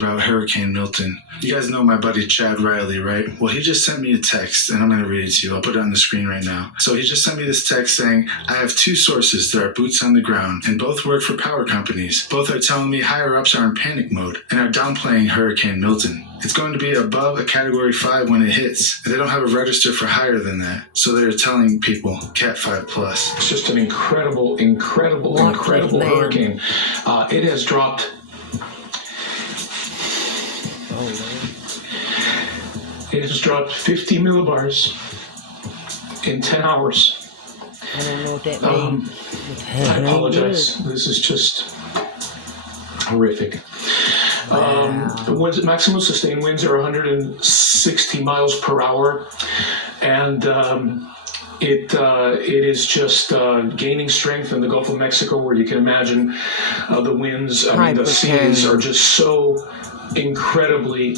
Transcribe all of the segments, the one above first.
about Hurricane Milton. You guys know my buddy Chad Riley, right? Well, he just sent me a text, and I'm going to read it to you. I'll put it on the screen right now. So he just sent me this text saying, I have two sources that are boots on the ground, and both work for power companies. Both are telling me higher-ups are in panic mode and are downplaying Hurricane Milton. It's going to be above a Category 5 when it hits. They don't have a register for higher than that. So they're telling people Cat 5+. It's just an incredible hurricane. It has dropped... It has dropped 50 millibars in 10 hours. I don't know what that means. I apologize. This is just horrific. Wow. The maximum sustained winds are 160 miles per hour, and it is just gaining strength in the Gulf of Mexico, where you can imagine the winds. I mean, the seas are just so incredibly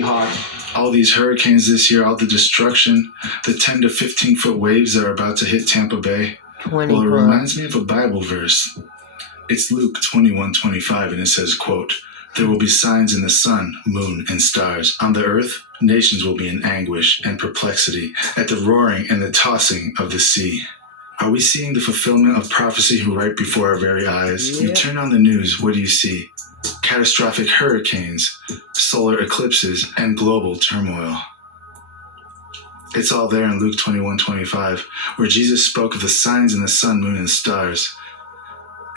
hot. All these hurricanes this year, all the destruction, the 10 to 15 foot waves that are about to hit Tampa Bay. Well, it reminds me of a Bible verse. It's Luke 21:25, and it says, quote, there will be signs in the sun, moon, and stars. On the earth, nations will be in anguish and perplexity at the roaring and the tossing of the sea. Are we seeing the fulfillment of prophecy right before our very eyes? You turn on the news, what do you see? Catastrophic hurricanes, solar eclipses, and global turmoil. It's all there in Luke 21:25, where Jesus spoke of the signs in the sun, moon, and stars.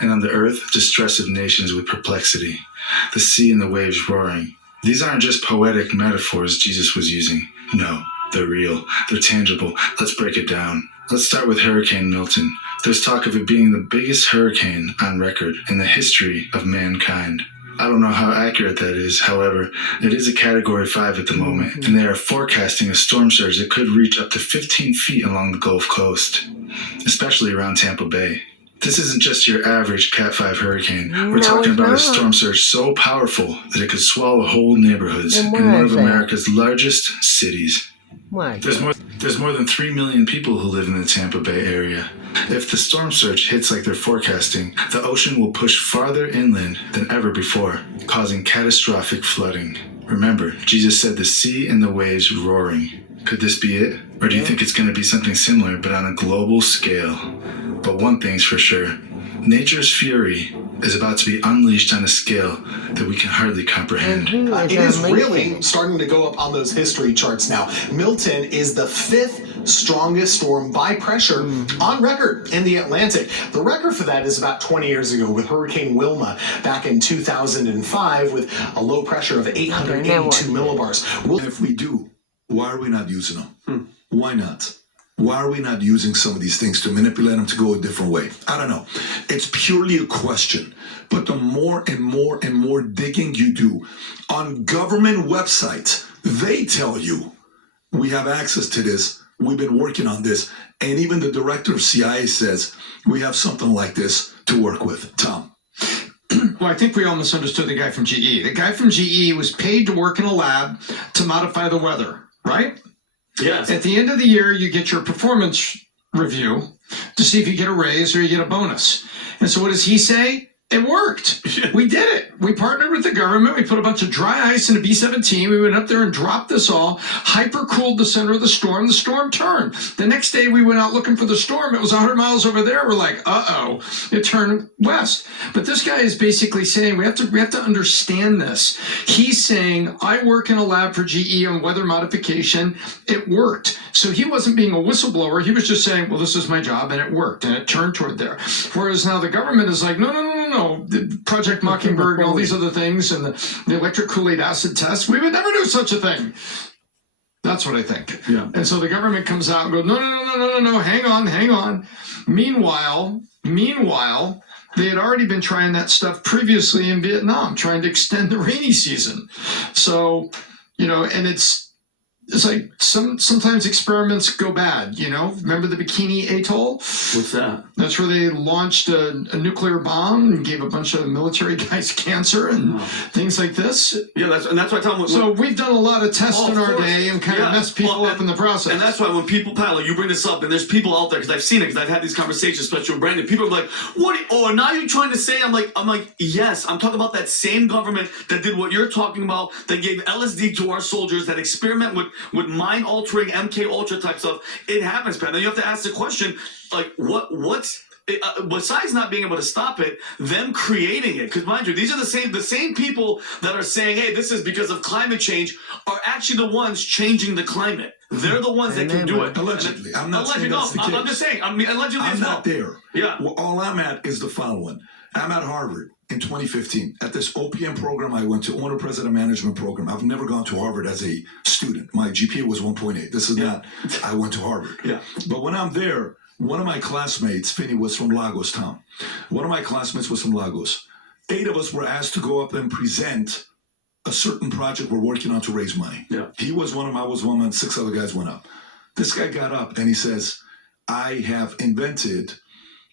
And on the earth, distress of nations with perplexity, the sea and the waves roaring. These aren't just poetic metaphors Jesus was using. No, they're real. They're tangible. Let's break it down. Let's start with Hurricane Milton. There's talk of it being the biggest hurricane on record in the history of mankind. I don't know how accurate that is. However, it is a Category 5 at the moment, and they are forecasting a storm surge that could reach up to 15 feet along the Gulf Coast, especially around Tampa Bay. This isn't just your average Cat 5 hurricane. We're talking about a storm surge so powerful that it could swallow whole neighborhoods in one of America's largest cities. There's more than 3 million people who live in the Tampa Bay area. If the storm surge hits like they're forecasting, the ocean will push farther inland than ever before, causing catastrophic flooding. Remember, Jesus said the sea and the waves roaring. Could this be it? Or do you think it's going to be something similar, but on a global scale? But one thing's for sure. Nature's fury is about to be unleashed on a scale that we can hardly comprehend. It is really starting to go up on those history charts now. Milton is the 5th strongest storm by pressure on record in the Atlantic. The record for that is about 20 years ago with Hurricane Wilma back in 2005 with a low pressure of 882 millibars. And if we do, why are we not using them? Why not? Why are we not using some of these things to manipulate them to go a different way? I don't know. It's purely a question. But the more and more digging you do on government websites, they tell you, we have access to this, we've been working on this, and even the director of CIA says, we have something like this to work with. Tom. Well, I think we all misunderstood the guy from GE. The guy from GE was paid to work in a lab to modify the weather, right? Yes. At the end of the year, you get your performance review to see if you get a raise or you get a bonus. And so what does he say? It worked. We did it. We partnered with the government. We put a bunch of dry ice in a B-17. We went up there and dropped this all, hyper-cooled the center of the storm. The storm turned. The next day, we went out looking for the storm. It was 100 miles over there. We're like, uh-oh. It turned west. But this guy is basically saying we have to understand this. He's saying, I work in a lab for GE on weather modification. It worked. So he wasn't being a whistleblower. He was just saying, well, this is my job, and it worked, and it turned toward there. Whereas now the government is like, no. The Project Mockingbird and all these other things and the electric Kool-Aid acid test, we would never do such a thing. That's what I think. Yeah. And so the government comes out and goes, no, hang on. Meanwhile, they had already been trying that stuff previously in Vietnam, trying to extend the rainy season. So, and it's like sometimes experiments go bad, you know? Remember the Bikini Atoll? What's that? That's where they launched a nuclear bomb and gave a bunch of military guys cancer and things like this. Yeah, that's why I tell them. So we've done a lot of tests in our day and kind of messed people up in the process. And that's why when people, Pat, like you bring this up, and there's people out there, because I've seen it, because I've had these conversations, especially with Brandon. People are like, "What? Oh, now you're trying to say?" I'm like, yes, I'm talking about that same government that did what you're talking about, that gave LSD to our soldiers, that experiment with mind-altering MK Ultra type stuff. It happens, Pat. Now you have to ask the question, like, what's besides not being able to stop it, them creating it? Because mind you, these are the same people that are saying, "Hey, this is because of climate change," are actually the ones changing the climate. They're the ones that can do it. Allegedly. I'm not saying that's the case. I'm just saying. I mean, allegedly I'm as well. not there. Yeah. Well, all I'm at is the following. I'm at Harvard in 2015 at this OPM program. I went to Owner President Management Program. I've never gone to Harvard as a student. My GPA was 1.8. This is not, I went to Harvard. Yeah. But when I'm there, one of my classmates, Finney, was from Lagos town. One of my classmates was from Lagos. 8 of us were asked to go up and present a certain project we're working on to raise money. Yeah. He was one of them, I was one, and 6 other guys went up. This guy got up and he says, "I have invented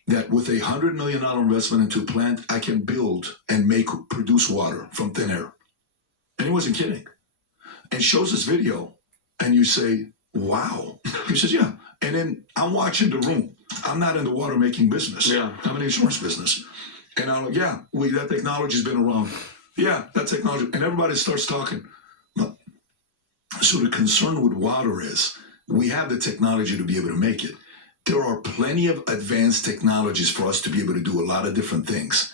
that with a $100 million investment into a plant, I can build and produce water from thin air." And he wasn't kidding. And shows this video, and you say, "Wow." He says, "Yeah." And then I'm watching the room. I'm not in the water making business. Yeah. I'm in the insurance business. And I'm like, "Yeah, that technology's been around." "Yeah, that technology." And everybody starts talking. So the concern with water is we have the technology to be able to make it. There are plenty of advanced technologies for us to be able to do a lot of different things.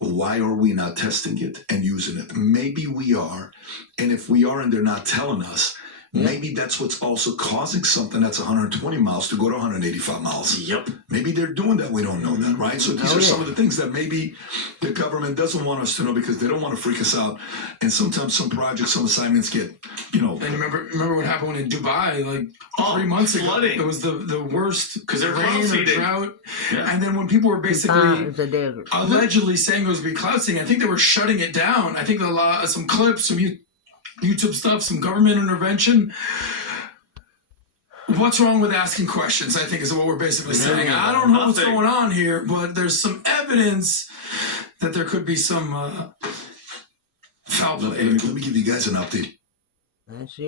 Why are we not testing it and using it? Maybe we are. And if we are and they're not telling us, maybe that's what's also causing something that's 120 miles to go to 185 miles. Yep. Maybe they're doing that. We don't know that, right? So these are some of the things that maybe the government doesn't want us to know because they don't want to freak us out. And sometimes some projects, some assignments get, And remember what happened in Dubai, like 3 months ago? flooding. It was the worst Because they're rain cloud or seeding. drought. Yeah. And then when people were basically It's a desert. allegedly saying it was be cloud seeding, I think they were shutting it down. I think some clips, some YouTube stuff, some government intervention. What's wrong with asking questions, I think, is what we're basically saying. I don't know what's going on here, but there's some evidence that there could be some foul play. Let me give you guys an update. That's it.